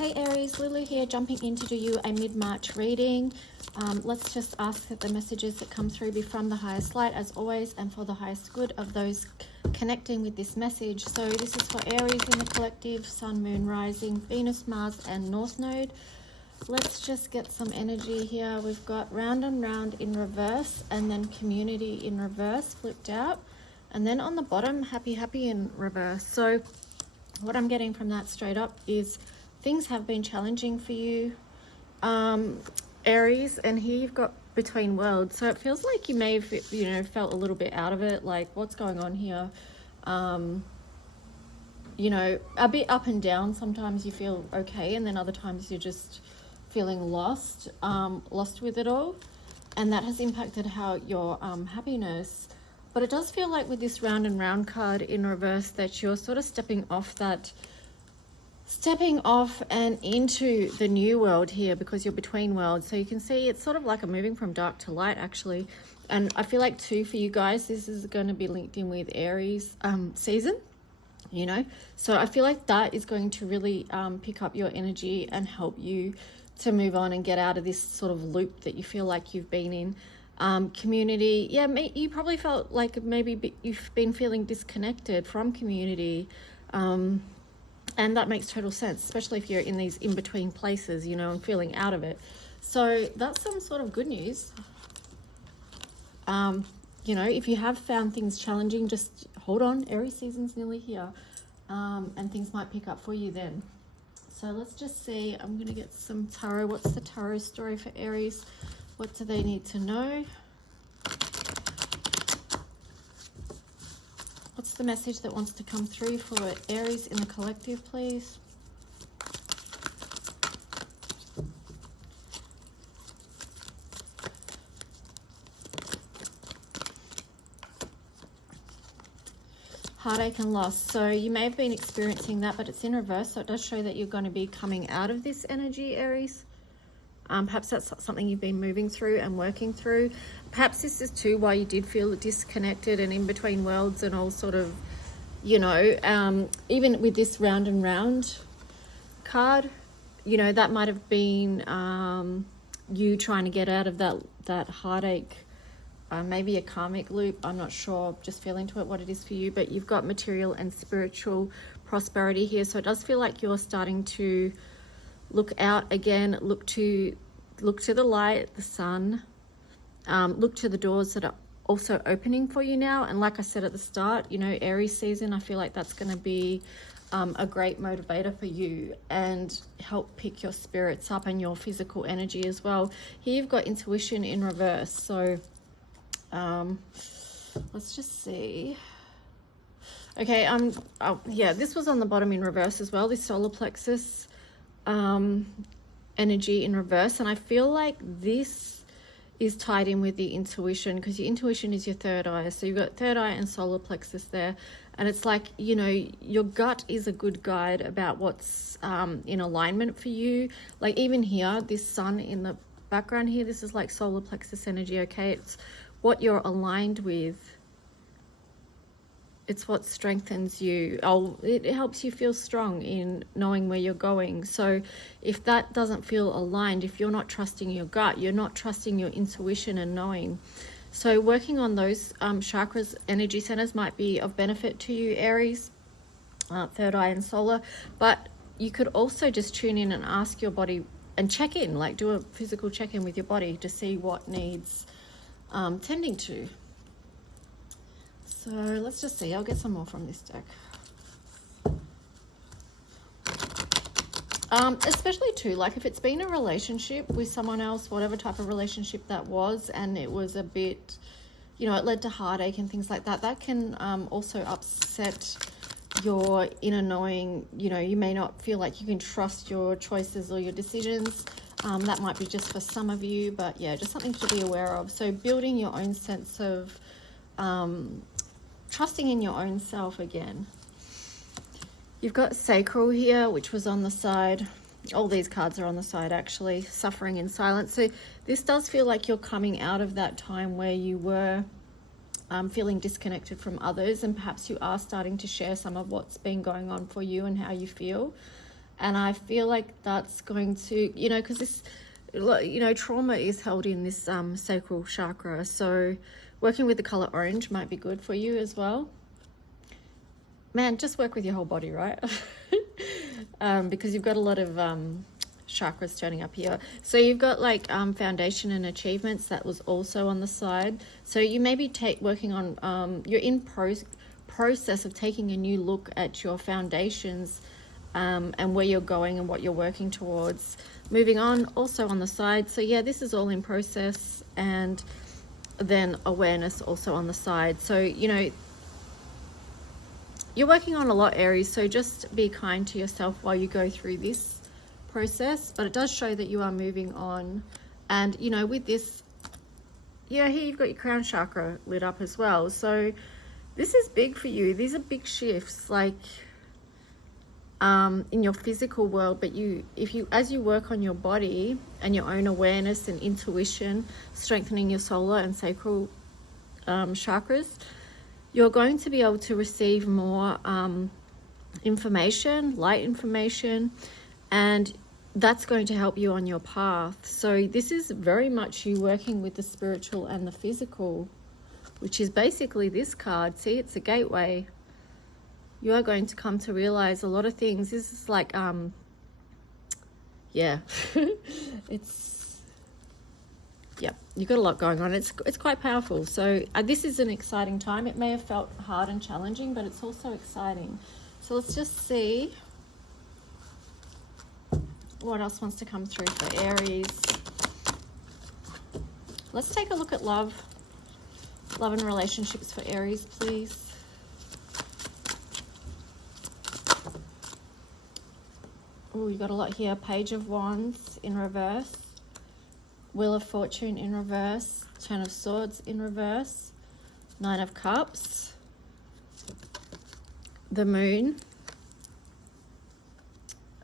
Hey Aries, Lulu here, jumping in to do you a mid-March reading. Let's just ask that the messages that come through be from the highest light as always and for the highest good of those connecting with this message. So this is for Aries in the collective, Sun, Moon, Rising, Venus, Mars and North Node. Let's just get some energy here. We've got round and round in reverse and then community in reverse flipped out. And then on the bottom, happy, happy in reverse. So what I'm getting from that straight up is things have been challenging for you, Aries, and here you've got between worlds. So it feels like you may have, felt a little bit out of it, like what's going on here? A bit up and down. Sometimes you feel okay, and then other times you're just feeling lost with it all. And that has impacted how your happiness. But it does feel like with this round and round card in reverse that you're sort of stepping off and into the new world here because you're between worlds. So you can see it's sort of like a moving from dark to light actually. And I feel like too for you guys, this is going to be linked in with Aries season, So I feel like that is going to really pick up your energy and help you to move on and get out of this sort of loop that you feel like you've been in. Community, you probably felt like maybe you've been feeling disconnected from community. And that makes total sense, especially if you're in these in-between places, and feeling out of it. So that's some sort of good news. If you have found things challenging, just hold on. Aries season's nearly here. And things might pick up for you then. So let's just see. I'm going to get some tarot. What's the tarot story for Aries? What do they need to know? What's the message that wants to come through for Aries in the collective, please? Heartache and loss. So you may have been experiencing that, but it's in reverse. So it does show that you're going to be coming out of this energy, Aries. Perhaps that's something you've been moving through and working through. Perhaps this is too why you did feel disconnected and in between worlds and all sort of, even with this round and round card, that might have been you trying to get out of that heartache, maybe a karmic loop. I'm not sure, just feel into it what it is for you, but you've got material and spiritual prosperity here. So it does feel like you're starting to look out again, look to the light, the sun, look to the doors that are also opening for you now. And like I said at the start, Aries season, I feel like that's going to be a great motivator for you and help pick your spirits up and your physical energy as well. Here you've got intuition in reverse. So let's just see. Okay, this was on the bottom in reverse as well, this solar plexus energy in reverse, and I feel like this is tied in with the intuition because your intuition is your third eye. So you've got third eye and solar plexus there, and it's like your gut is a good guide about what's in alignment for you. Like even here, this sun in the background here, this is like solar plexus energy. Okay, it's what you're aligned with. It's what strengthens you. It helps you feel strong in knowing where you're going. So if that doesn't feel aligned, if you're not trusting your gut, you're not trusting your intuition and knowing. So working on those chakras, energy centers might be of benefit to you, Aries, third eye and solar. But you could also just tune in and ask your body and check in, like do a physical check-in with your body to see what needs tending to. So let's just see. I'll get some more from this deck. Especially too, like if it's been a relationship with someone else, whatever type of relationship that was, and it was a bit, it led to heartache and things like that, that can also upset your inner knowing. You may not feel like you can trust your choices or your decisions. That might be just for some of you, but yeah, just something to be aware of. So building your own sense of trusting in your own self again. You've got sacral here, which was on the side. All these cards are on the side actually. Suffering in silence. So this does feel like you're coming out of that time where you were feeling disconnected from others, and perhaps you are starting to share some of what's been going on for you and how you feel. And I feel like that's going to, you know, because this, you know, trauma is held in this sacral chakra. So working with the color orange might be good for you as well. Man, just work with your whole body, right? Because you've got a lot of chakras turning up here. So you've got like foundation and achievements, that was also on the side. So you may be working on, you're in process of taking a new look at your foundations and where you're going and what you're working towards. Moving on, also on the side. So yeah, this is all in process, and then awareness also on the side. So, you know, you're working on a lot, Aries, so just be kind to yourself while you go through this process. But it does show that you are moving on. And, you know, with this, yeah, here you've got your crown chakra lit up as well. So this is big for you. These are big shifts, like in your physical world. But as you work on your body and your own awareness and intuition, strengthening your solar and sacral chakras, you're going to be able to receive more information, light information, and that's going to help you on your path. So this is very much you working with the spiritual and the physical, which is basically this card. See, it's a gateway. You are going to come to realize a lot of things. This is like, yeah, yeah, you've got a lot going on. It's quite powerful. So this is an exciting time. It may have felt hard and challenging, but it's also exciting. So let's just see what else wants to come through for Aries. Let's take a look at love and relationships for Aries, please. Oh, you got a lot here. Page of Wands in reverse. Wheel of Fortune in reverse, Ten of Swords in reverse, Nine of Cups, the Moon,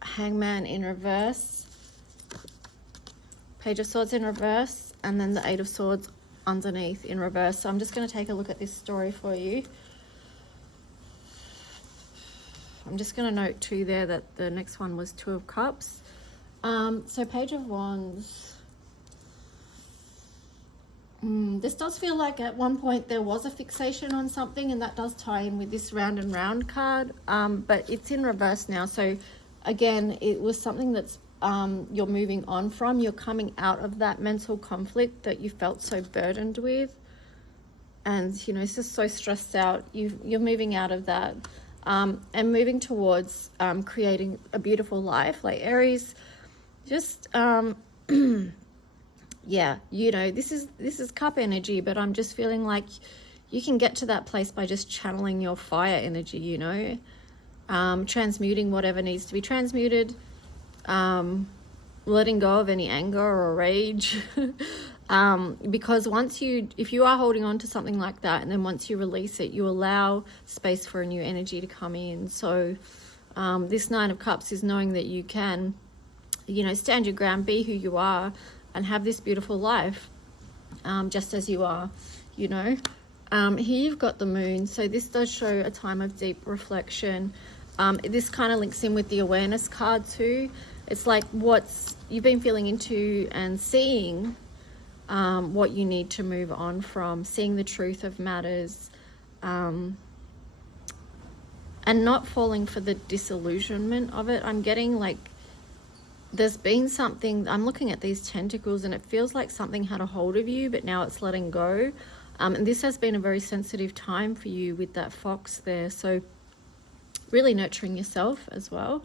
Hangman in reverse, Page of Swords in reverse, and then the Eight of Swords underneath in reverse. So I'm just going to take a look at this story for you. I'm just going to note too there that the next one was Two of Cups. So Page of Wands. This does feel like at one point there was a fixation on something, and that does tie in with this Round and Round card, but it's in reverse now. So again, it was something that's you're moving on from. You're coming out of that mental conflict that you felt so burdened with, and you know, it's just so stressed out. You're moving out of that and moving towards creating a beautiful life. Like Aries, just yeah, you know, this is cup energy, but I'm just feeling like you can get to that place by just channeling your fire energy, you know, transmuting whatever needs to be transmuted, letting go of any anger or rage, because if you are holding on to something like that, and then once you release it, you allow space for a new energy to come in. So this Nine of Cups is knowing that you can, you know, stand your ground, be who you are, and have this beautiful life, just as you are, you know. Here you've got the Moon, so this does show a time of deep reflection. This kind of links in with the awareness card too. It's like you've been feeling into and seeing what you need to move on from, seeing the truth of matters, and not falling for the disillusionment of it. I'm getting like there's been something, I'm looking at these tentacles, and it feels like something had a hold of you, but now it's letting go. And this has been a very sensitive time for you with that fox there. So really nurturing yourself as well.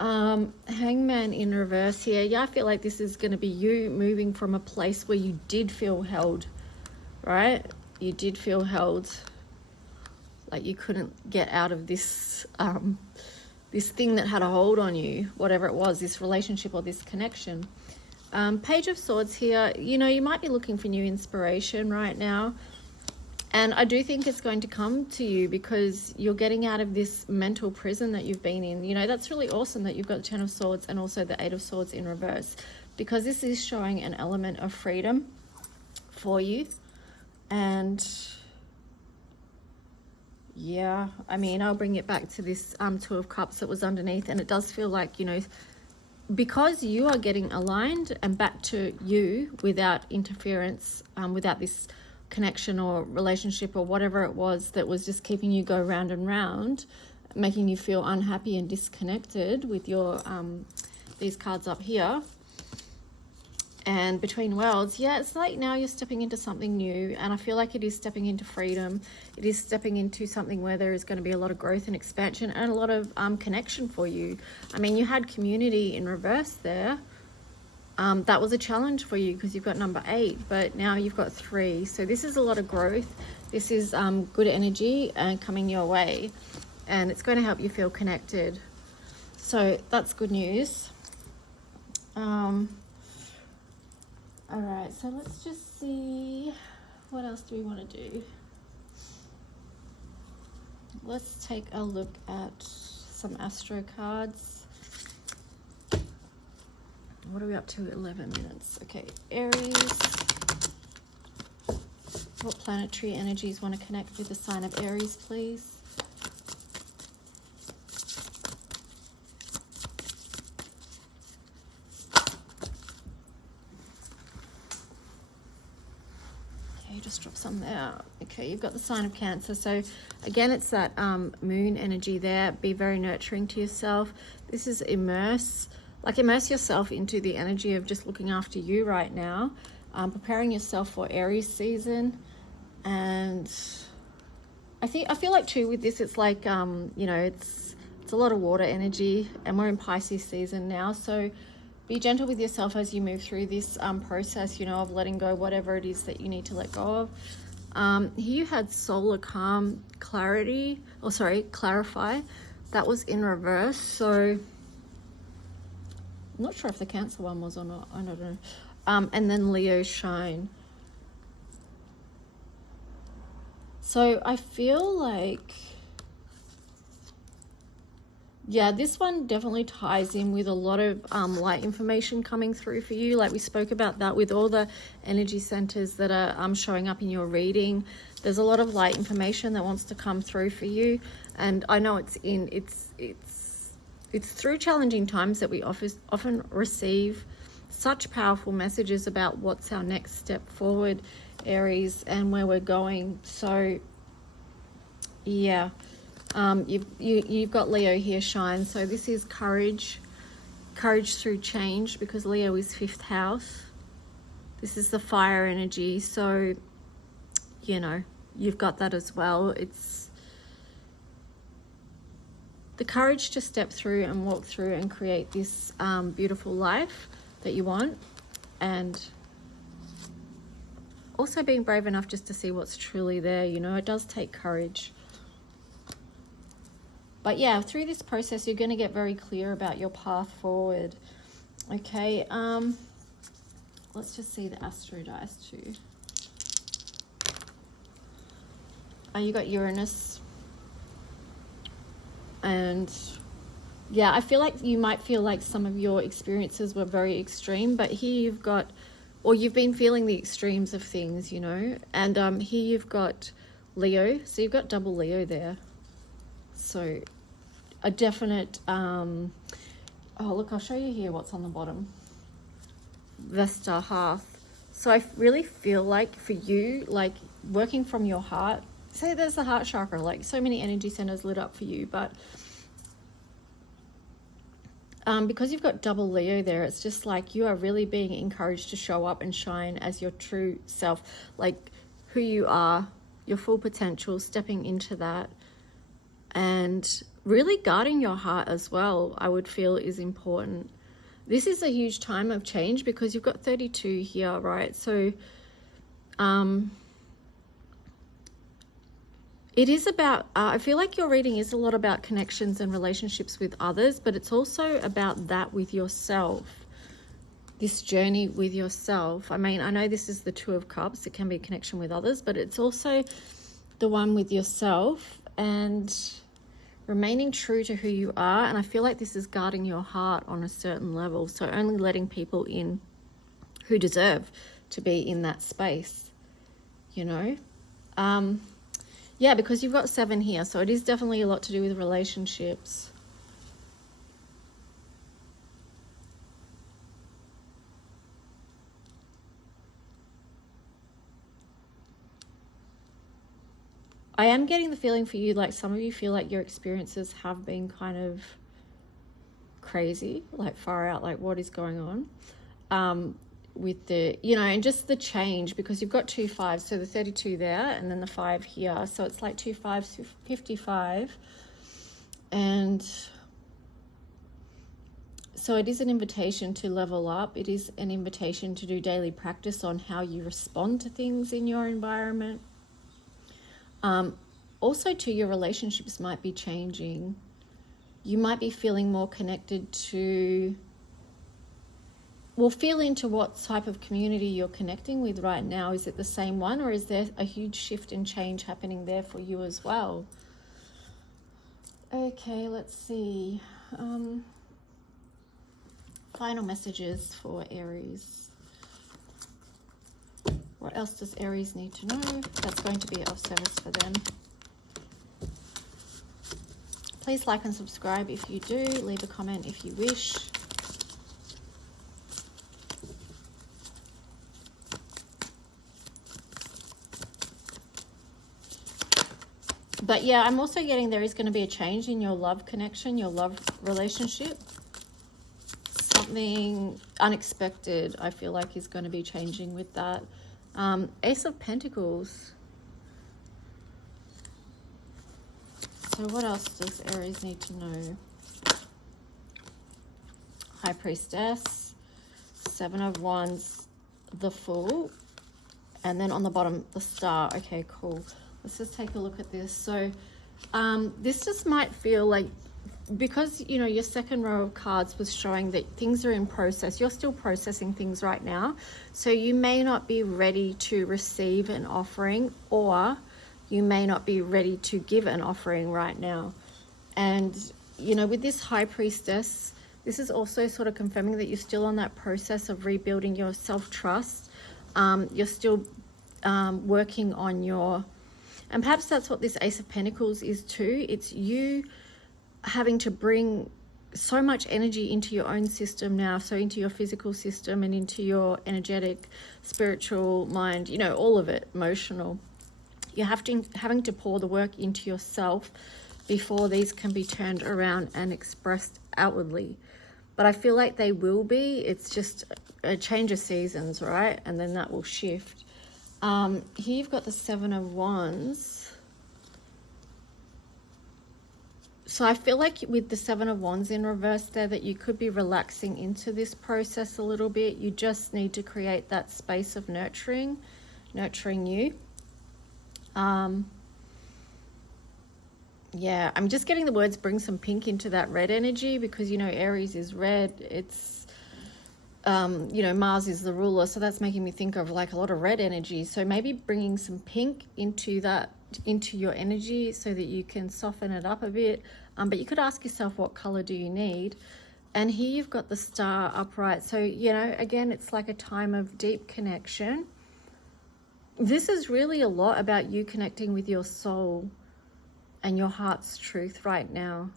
Hangman in reverse here. Yeah, I feel like this is going to be you moving from a place where you did feel held, right? You did feel held, like you couldn't get out of this this thing that had a hold on you, whatever it was, this relationship or this connection. Page of Swords here, you know, you might be looking for new inspiration right now. And I do think it's going to come to you because you're getting out of this mental prison that you've been in. You know, that's really awesome that you've got the Ten of Swords and also the Eight of Swords in reverse, because this is showing an element of freedom for you. And Yeah, I mean, I'll bring it back to this Two of Cups that was underneath, and it does feel like, you know, because you are getting aligned and back to you without interference, without this connection or relationship or whatever it was that was just keeping you go round and round, making you feel unhappy and disconnected with your these cards up here. And between worlds, yeah, it's like now you're stepping into something new, and I feel like it is stepping into freedom. It is stepping into something where there is going to be a lot of growth and expansion and a lot of connection for you. I mean, you had community in reverse there. That was a challenge for you because you've got number 8, but now you've got 3. So this is a lot of growth. This is good energy and coming your way, and it's going to help you feel connected. So that's good news. All right, so let's just see, what else do we want to do? Let's take a look at some astro cards. What are we up to? 11 minutes. Okay, Aries. What planetary energies want to connect with the sign of Aries, please? Just drop some there. Okay, you've got the sign of Cancer. So again, it's that moon energy there. Be very nurturing to yourself. This is immerse yourself into the energy of just looking after you right now, preparing yourself for Aries season. And I feel like too with this, it's like you know, it's a lot of water energy, and we're in Pisces season now, so be gentle with yourself as you move through this process, you know, of letting go whatever it is that you need to let go of. Here you had solar calm, clarity, or sorry, clarify. That was in reverse. So I'm not sure if the Cancer one was or not. I don't know. And then Leo shine. So I feel like, yeah, this one definitely ties in with a lot of light information coming through for you. Like we spoke about that with all the energy centers that are showing up in your reading. There's a lot of light information that wants to come through for you. And I know it's through challenging times that we often receive such powerful messages about what's our next step forward, Aries, and where we're going. So yeah. You've got Leo here shine. So this is courage through change, because Leo is 5th house. This is the fire energy. So, you know, you've got that as well. It's the courage to step through and walk through and create this beautiful life that you want. And also being brave enough just to see what's truly there. You know, it does take courage. But yeah, through this process, you're going to get very clear about your path forward. Okay, let's just see the astro dice too. You got Uranus. And yeah, I feel like you might feel like some of your experiences were very extreme, but here you've got, or you've been feeling the extremes of things, you know. And here you've got Leo. So you've got double Leo there. So a definite, oh look, I'll show you here what's on the bottom. Vesta Hearth. So I really feel like for you, like working from your heart, say there's the heart chakra, like so many energy centers lit up for you, but because you've got double Leo there, it's just like you are really being encouraged to show up and shine as your true self, like who you are, your full potential, stepping into that. And really guarding your heart as well, I would feel, is important. This is a huge time of change because you've got 32 here, right? So it is about, I feel like your reading is a lot about connections and relationships with others, but it's also about that with yourself, this journey with yourself. I mean, I know this is the Two of Cups. It can be a connection with others, but it's also the one with yourself and remaining true to who you are. And I feel like this is guarding your heart on a certain level. So only letting people in who deserve to be in that space, you know. Yeah, because you've got 7 here, so it is definitely a lot to do with relationships. I am getting the feeling for you, like some of you feel like your experiences have been kind of crazy, like far out, like what is going on with the, you know, and just the change, because you've got 2 5s, so the 32 there and then the 5 here, so it's like 2 5s, 55. And so it is an invitation to level up. It is an invitation to do daily practice on how you respond to things in your environment. Also, too, your relationships might be changing. You might be feeling more connected to, well, feel into what type of community you're connecting with right now. Is it the same one, or is there a huge shift and change happening there for you as well? Okay, let's see. Final messages for Aries. What else does Aries need to know that's going to be of service for them? Please like and subscribe if you do. Leave a comment if you wish. But yeah, I'm also getting there is going to be a change in your love connection, your love relationship. Something unexpected, I feel like, is going to be changing with that. Ace of Pentacles. So what else does Aries need to know? High Priestess, 7 of Wands, the Fool, and then on the bottom, the Star. Okay, cool. Let's just take a look at this. So this just might feel like, because, you know, your second row of cards was showing that things are in process. You're still processing things right now. So you may not be ready to receive an offering, or you may not be ready to give an offering right now. And, you know, with this High Priestess, this is also sort of confirming that you're still on that process of rebuilding your self-trust. You're still working on your, and perhaps that's what this Ace of Pentacles is too. It's you having to bring so much energy into your own system now, so into your physical system and into your energetic, spiritual mind, you know, all of it, emotional. You're having to pour the work into yourself before these can be turned around and expressed outwardly. But I feel like they will be. It's just a change of seasons, right? And then that will shift. Here you've got the 7 of Wands. So I feel like with the 7 of Wands in reverse there, that you could be relaxing into this process a little bit. You just need to create that space of nurturing you. Yeah, I'm just getting the words bring some pink into that red energy, because, you know, Aries is red. It's, you know, Mars is the ruler. So that's making me think of like a lot of red energy. So maybe bringing some pink into that, into your energy, so that you can soften it up a bit. But you could ask yourself, what color do you need? And here you've got the Star upright. So, you know, again, it's like a time of deep connection. This is really a lot about you connecting with your soul and your heart's truth right now.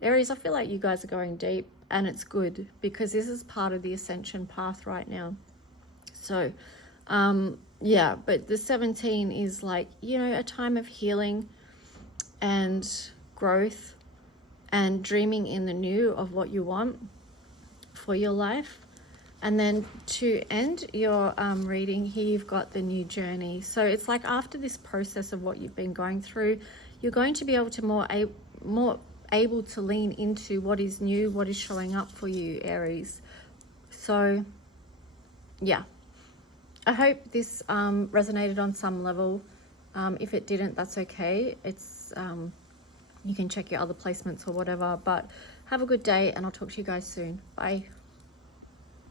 Aries, I feel like you guys are going deep, and it's good, because this is part of the ascension path right now. So, yeah, but the 17 is like, you know, a time of healing and growth and dreaming in the new of what you want for your life. And then to end your reading, here you've got the new journey. So it's like after this process of what you've been going through, you're going to be able to more able to lean into what is new, what is showing up for you, Aries. So yeah, I hope this resonated on some level. If it didn't, that's okay. It's you can check your other placements or whatever. But have a good day, and I'll talk to you guys soon. Bye.